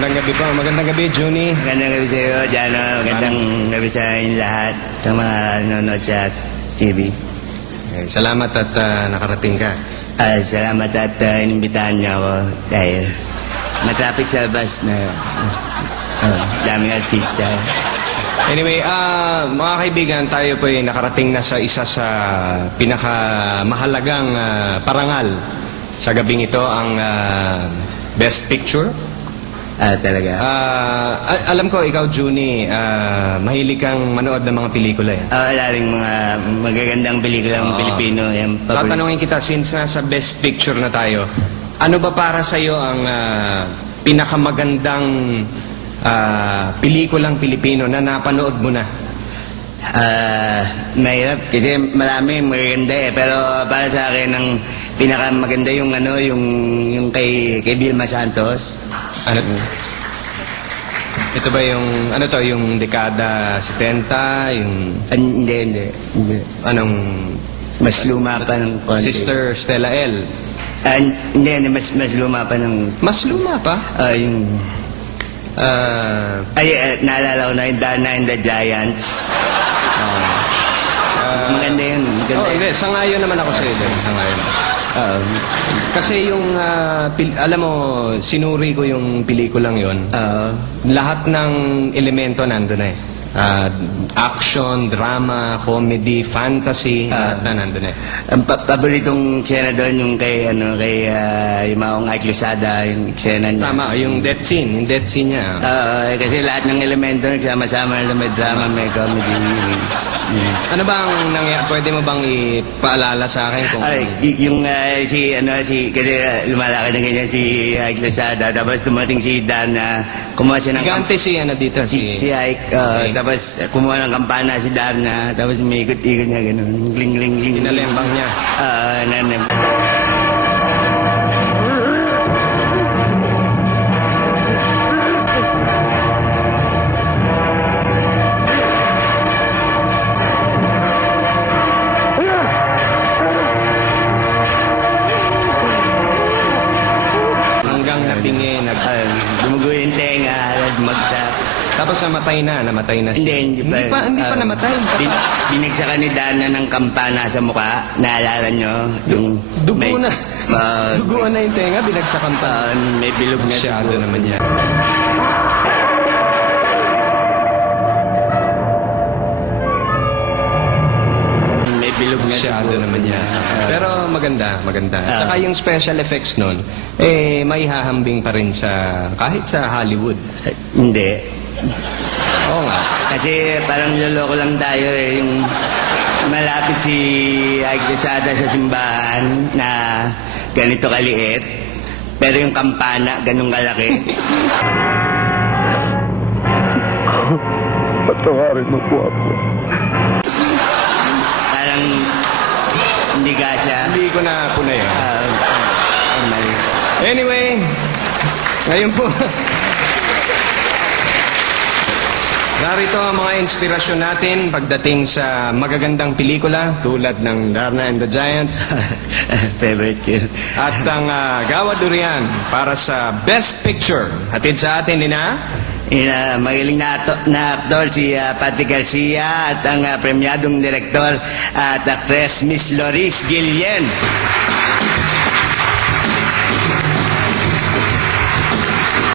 Magandang gabi po. Magandang gabi, Juni. Magandang gabi sa iyo, Jano. Magandang gabi sa inyong lahat, sa mga nanonood sa TV. Salamat at nakarating ka. Salamat at inimbitahan niyo ako dahil matraffic sa bus na daming artista. Anyway, mga kaibigan, tayo po ay nakarating na sa isa sa pinakamahalagang parangal sa gabing ito, ang Best Picture. Talaga. Alam ko, ikaw, Juni, mahilig kang manood ng mga pelikula. Laring mga magagandang pelikula ng Pilipino. Tatanungin kita, since nasa Best Picture na tayo, ano ba para sa iyo ang pinakamagandang pelikulang Pilipino na napanood mo na? Mahirap kasi marami magaganda pero para sa akin ang pinakamaganda yung yung kay Vilma Santos. Ano? Ito ba yung yung dekada 70, yung Hindi. anong Mas luma pa ng konti. Sister Stella L? Hindi, mas luma pa ng Mas luma pa? yung naalala ko na yung Darna and the Giants. Maganda yun. Hindi. Sangayon naman ako sa iyo. Sangayon. Kasi yung, alam mo, sinuri ko yung pelikulang yon. Lahat ng elemento nandun na eh. Action, drama, comedy, fantasy, lahat na nandun eh. Ang paboritong eksena doon yung kay yung Maong Ike Lozada, yung eksena niya. Tama, yung death scene niya. Kasi lahat ng elemento nagsama-sama na may drama, may comedy. Ano bang pwede mo bang ipaalala sa akin kung kasi lumalakad na ganyan si Ike Lozada, tapos dumating si Dan na kumuha siya ng gigante si dito si Ike, tapos kumuha ng kampana si Darna, tapos may ikot-ikot niya gano'n, ling. Inalembang niya. Hanggang napingi, dumugo yung tenga, magsak. tapos namatay na siya. Hindi pa namatay. Binagsakan ni Darna ng kampana sa mukha, naalala nyo? Yung Dugo na. Duguan na yung tenga, binagsakan pa. may bilog na Masyado dugo. naman yan. May bilog na Masyado dugo. naman yan. Pero maganda. Saka yung special effects nun, may hahambing pa rin kahit sa Hollywood. Hindi. Oo nga. Kasi parang loloko lang tayo yung malapit si Ike Lozada sa simbahan na ganito kaliit, pero yung kampana ganun kalaki. Patawarin mo po ako. Parang hindi kasya. Hindi ko na punay. Mali. Anyway, ngayon po, narito ang mga inspirasyon natin pagdating sa magagandang pelikula tulad ng Darna and the Giants Favorite ko. at ang Gawa Durian para sa Best Picture. Hatid sa atin Magaling na aktor si Pati Garcia at ang premyadong direktor at actress Miss Loris Guillen.